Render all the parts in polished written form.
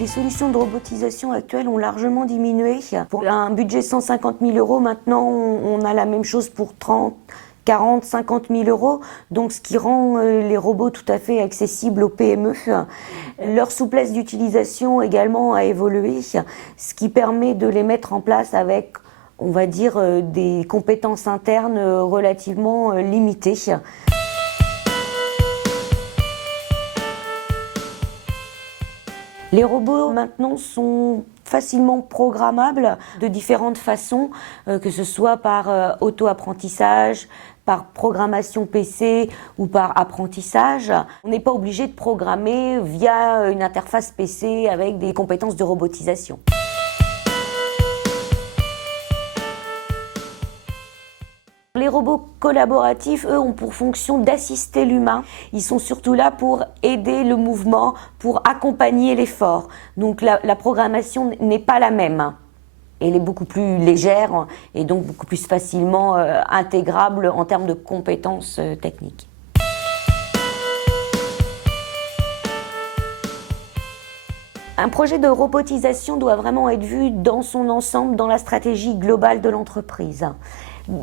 Les solutions de robotisation actuelles ont largement diminué. Pour un budget de 150 000 €, maintenant on a la même chose pour 30, 40, 50 000 €, donc ce qui rend les robots tout à fait accessibles aux PME. Leur souplesse d'utilisation également a évolué, ce qui permet de les mettre en place avec, on va dire, des compétences internes relativement limitées. Les robots maintenant sont facilement programmables de différentes façons, que ce soit par auto-apprentissage, par programmation PC ou par apprentissage. On n'est pas obligé de programmer via une interface PC avec des compétences de robotisation. Les robots collaboratifs, eux, ont pour fonction d'assister l'humain. Ils sont surtout là pour aider le mouvement, pour accompagner l'effort. Donc la programmation n'est pas la même. Elle est beaucoup plus légère et donc beaucoup plus facilement intégrable en termes de compétences techniques. Un projet de robotisation doit vraiment être vu dans son ensemble, dans la stratégie globale de l'entreprise.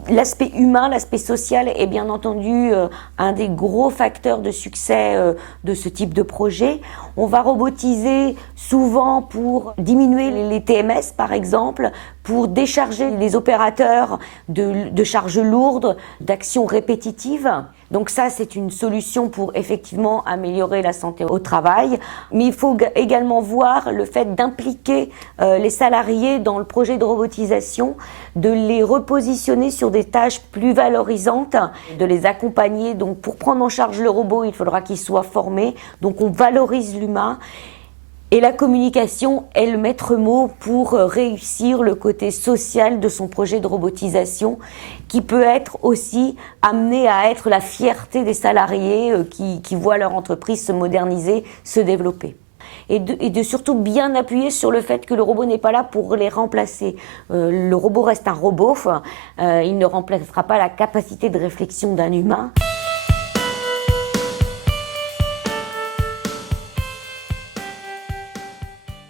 L'aspect humain, l'aspect social est bien entendu un des gros facteurs de succès de ce type de projet. On va robotiser souvent pour diminuer les TMS par exemple, pour décharger les opérateurs de charges lourdes, d'actions répétitives. Donc ça, c'est une solution pour effectivement améliorer la santé au travail. Mais il faut également voir le fait d'impliquer les salariés dans le projet de robotisation, de les repositionner sur des tâches plus valorisantes, de les accompagner. Donc pour prendre en charge le robot, il faudra qu'il soit formé. Donc on valorise l'humain. Et la communication est le maître mot pour réussir le côté social de son projet de robotisation, qui peut être aussi amené à être la fierté des salariés qui voient leur entreprise se moderniser, se développer. Et de surtout bien appuyer sur le fait que le robot n'est pas là pour les remplacer. Le robot reste un robot, il ne remplacera pas la capacité de réflexion d'un humain.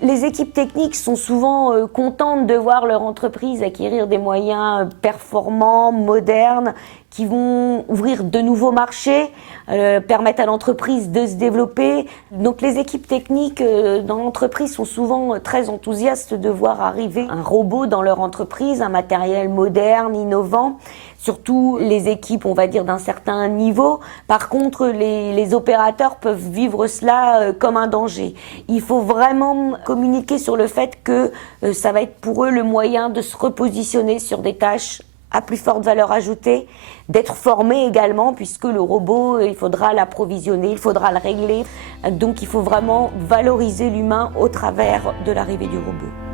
Les équipes techniques sont souvent contentes de voir leur entreprise acquérir des moyens performants, modernes, qui vont ouvrir de nouveaux marchés, permettre à l'entreprise de se développer. Donc les équipes techniques dans l'entreprise sont souvent très enthousiastes de voir arriver un robot dans leur entreprise, un matériel moderne, innovant. Surtout les équipes, on va dire, d'un certain niveau. Par contre, les opérateurs peuvent vivre cela comme un danger. Il faut vraiment communiquer sur le fait que ça va être pour eux le moyen de se repositionner sur des tâches à plus forte valeur ajoutée, d'être formé également, puisque le robot, il faudra l'approvisionner, il faudra le régler. Donc il faut vraiment valoriser l'humain au travers de l'arrivée du robot.